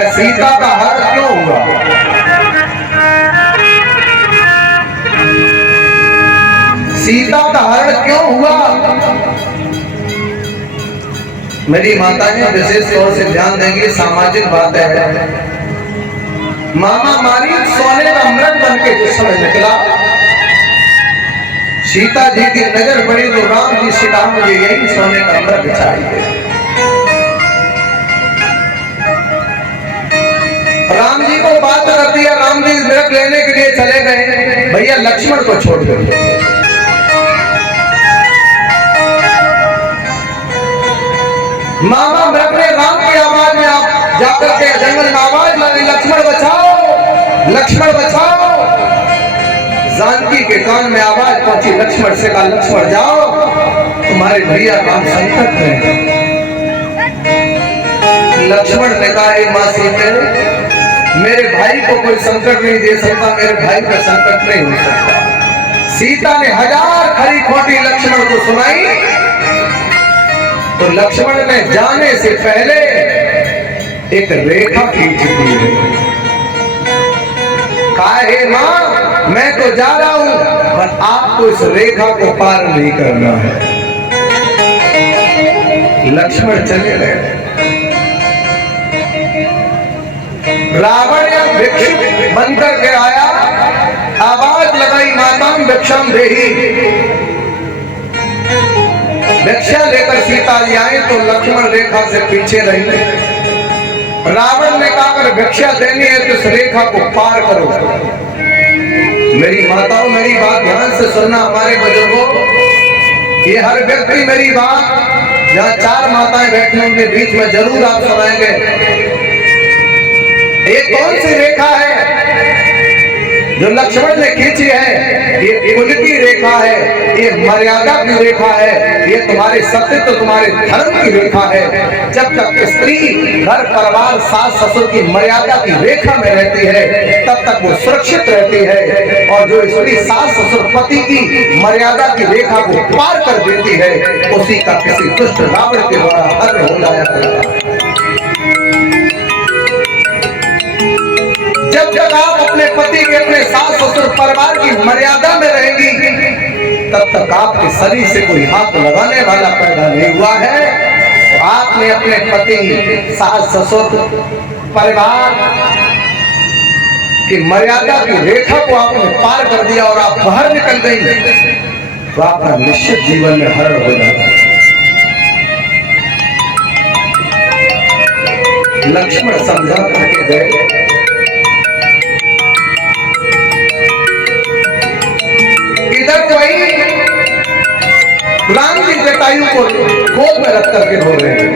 कि सीता का हरण क्यों हुआ? सीता का हरण क्यों हुआ? मेरी माताएं विशेष तौर से ध्यान देंगी, सामाजिक बात है। मामा मारी सोने का अमृत बन के जिस समय निकला, सीता जी की नजर पड़ी तो राम जी से कहा मुझे यही सोने का अमृत चाहिए। राम जी को बात कर दिया, राम जी अमृत लेने के लिए चले गए, भैया लक्ष्मण को छोड़ दो। मामा अमृत ने राम की आवाज में आप जाकर के जंगल में आवाज लगी, लक्ष्मण बचाओ, लक्ष्मण बचाओ। जानकी के कान में आवाज पहुंची, लक्ष्मण से कहा लक्ष्मण जाओ, तुम्हारे भैया राम संकट में है। लक्ष्मण ने कहा हे मां सीते, मेरे भाई को कोई संकट नहीं दे सकता, मेरे भाई का संकट नहीं हो सकता। सीता ने हजार खरी खोटी लक्ष्मण को सुनाई तो लक्ष्मण ने जाने से पहले एक रेखा खींच दी है। कहा हे मां, मैं तो जा रहा हूं पर आपको इस रेखा को पार नहीं करना है। लक्ष्मण चले गए। रावण या भिक्षुक बनकर के आया, आवाज लगाई माताम भिक्षाम देही। भिक्षा लेकर सीता जी आए तो लक्ष्मण रेखा से पीछे रहे। रावण ने कहा अगर भिक्षा देनी है तो इस रेखा को पार करो। मेरी माताओं, मेरी बात ध्यान से सुनना, हमारे बुजुर्गों, ये हर व्यक्ति मेरी बात जहाँ चार माताएं बैठी उनके बीच में जरूर आप सुनाएंगे। ये कौन सी रेखा है जो लक्ष्मण ने खींची है? ये कुल की रेखा है, ये मर्यादा की रेखा है, ये तुम्हारे सत्य तो तुम्हारे धर्म की रेखा है। जब तक स्त्री घर परिवार सास ससुर की मर्यादा की रेखा में रहती है तब तक वो सुरक्षित रहती है, और जो स्त्री सास ससुर पति की मर्यादा की रेखा को पार कर देती है उसी का किसी दुष्ट रावण के द्वारा हरण हो जाया करता है। जब तक आप अपने पति के, अपने सास ससुर परिवार की मर्यादा में रहेंगी तब तक आपके शरीर से कोई हाथ लगाने वाला पैदा नहीं हुआ है। तो आपने अपने पति, सास ससुर, परिवार की मर्यादा की रेखा को आपने पार कर दिया और आप बाहर निकल गई तो आपका निश्चित जीवन में हरण हो जाता है। लक्ष्मण समझा करके गए। राम जी जटायु को गोद में रख करके रो रहे हैं।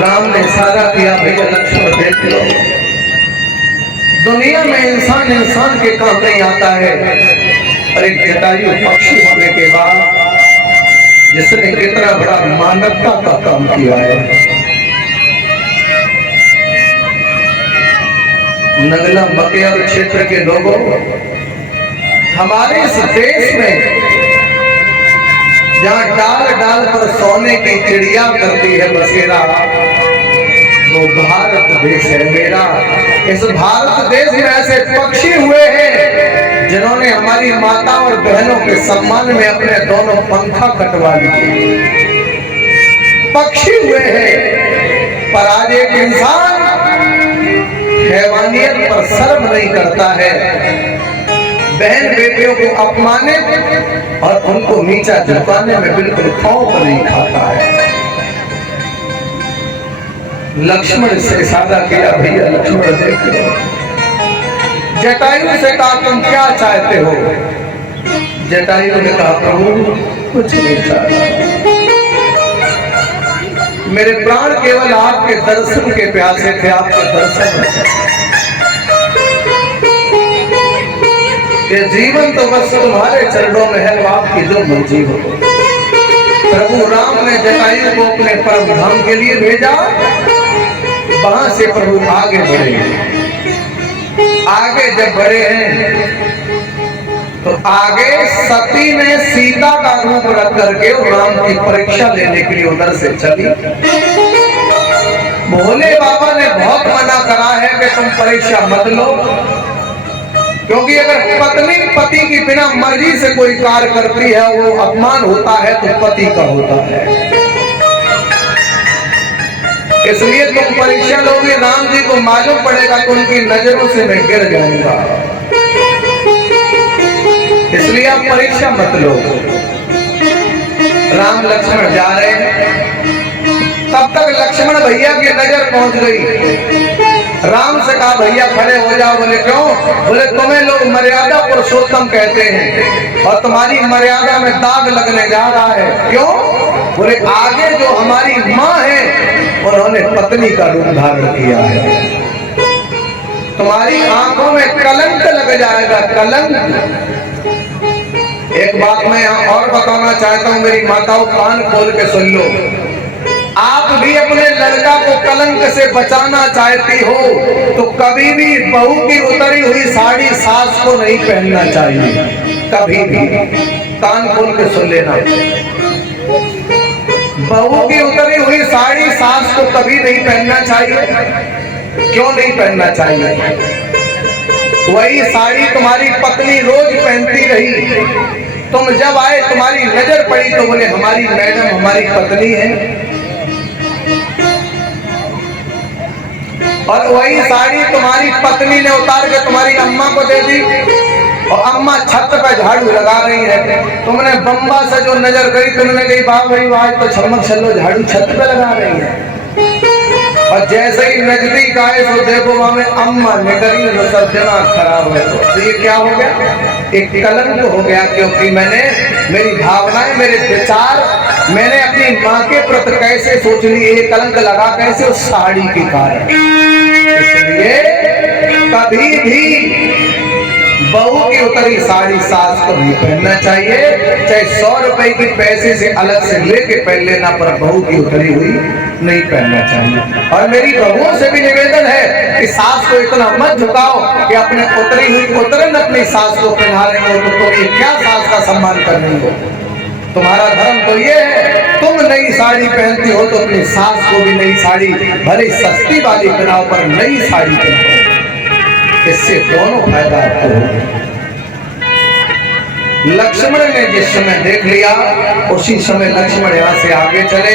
राम ने इशारा किया भैया लक्ष्मण देख लो, दुनिया में इंसान इंसान के काम नहीं आता है, और एक जटायु पक्षी होने के बाद जिसने कितना बड़ा मानवता का काम किया है। नगला मकेर क्षेत्र के लोगों, हमारे इस देश में जहाँ डाल डाल पर सोने की चिड़िया करती है बसेरा, वो भारत देश है मेरा। इस भारत देश में ऐसे पक्षी हुए हैं जिन्होंने हमारी माता और बहनों के सम्मान में अपने दोनों पंखा कटवा लिए। पक्षी हुए हैं, पर आज एक इंसान हैवानियत पर शर्म नहीं करता है, बहन बेटियों को अपमानित और उनको नीचा झुकाने में बिल्कुल खौफ नहीं खाता है। लक्ष्मण से इशारा किया भैया लक्ष्मण देख लो। जटायु से कहा तुम क्या चाहते हो? जटायु ने कहा प्रभु कुछ नहीं चाहता, मेरे प्राण केवल आपके दर्शन के प्यासे थे, आपके दर्शन। ये जीवन तो बस तुम्हारे चरणों में है, आपकी जो मर्जी हो। प्रभु राम ने जटायु को अपने परम धाम के लिए भेजा, वहां से प्रभु आगे बढ़े। आगे जब बढ़े हैं तो आगे सती ने सीता का रूप रख करके राम की परीक्षा लेने के लिए उधर से चली। भोले बाबा ने बहुत मना करा है कि तुम परीक्षा मत लो, क्योंकि अगर पत्नी पति की बिना मर्जी से कोई कार्य करती है वो अपमान होता है तो पति का होता है। इसलिए तुम परीक्षा लोगे, राम जी को मालूम पड़ेगा कि उनकी नजरों से मैं गिर जाऊंगा, इसलिए आप परीक्षा मत लो। राम लक्ष्मण जा रहे हैं, तब तक लक्ष्मण भैया की नजर पहुंच गई। राम से कहा भैया खड़े हो जाओ। बोले क्यों? बोले तुम्हें लोग मर्यादा पुरुषोत्तम कहते हैं और तुम्हारी मर्यादा में दाग लगने जा रहा है। क्यों? बोले आगे जो हमारी माँ है उन्होंने पत्नी का रूप धारण किया है, तुम्हारी आंखों में कलंक लग जाएगा, कलंक। एक बात मैं यहाँ और बताना चाहता हूँ, मेरी माताओं कान खोल के सुन लो। आप भी अपने लड़का को कलंक से बचाना चाहती हो तो कभी भी बहू की उतरी हुई साड़ी सास को नहीं पहनना चाहिए, कभी भी। कान खोल के सुन लेना, बहू की उतरी हुई साड़ी सास को कभी नहीं पहनना चाहिए। क्यों नहीं पहनना चाहिए? वही साड़ी तुम्हारी पत्नी रोज पहनती रही, तुम जब आए तुम्हारी नजर पड़ी तो बोले हमारी मैडम हमारी पत्नी है, और वही साड़ी तुम्हारी पत्नी ने उतार के तुम्हारी अम्मा को दे दी और अम्मा छत पे झाड़ू लगा रही है। तुमने बम्बा से जो नजर गई तुमने कही वाह भाई वाह तो छमक छल्लो झाड़ू छत पे लगा रही है, और जैसे ही नजदीक आए तो देखो वहां में अम्मा निकली तो सब दिमाग खराब है। तो ये क्या हो गया? एक कलंक हो गया, क्योंकि मैंने मेरी भावनाएं मेरे विचार मैंने अपनी माँ के प्रति कैसे सोच ली, ये कलंक लगा कैसे? उस साड़ी के कारण। इसलिए कभी भी बहू की उतरी साड़ी सास को नहीं पहनना चाहिए, चाहे 100 रुपए की पैसे से अलग से लेके पहन लेना, पर बहू की उतरी हुई नहीं पहनना चाहिए। और मेरी बहुओं से भी निवेदन है कि सास को इतना मत झुकाओ कि अपने उतरी हुई उतरन अपनी सास को पहना रहे हो तो तुम ये क्या सास का सम्मान कर रही हो? तुम्हारा धर्म तो ये है, तुम नई साड़ी पहनती हो तो अपनी सास को भी नई साड़ी, भले सस्ती वाली पहनाओ पर नई साड़ी पहनाओ, इससे दोनों फायदा आपको होगा। लक्ष्मण ने जिस समय देख लिया उसी समय लक्ष्मण यहाँ से आगे चले।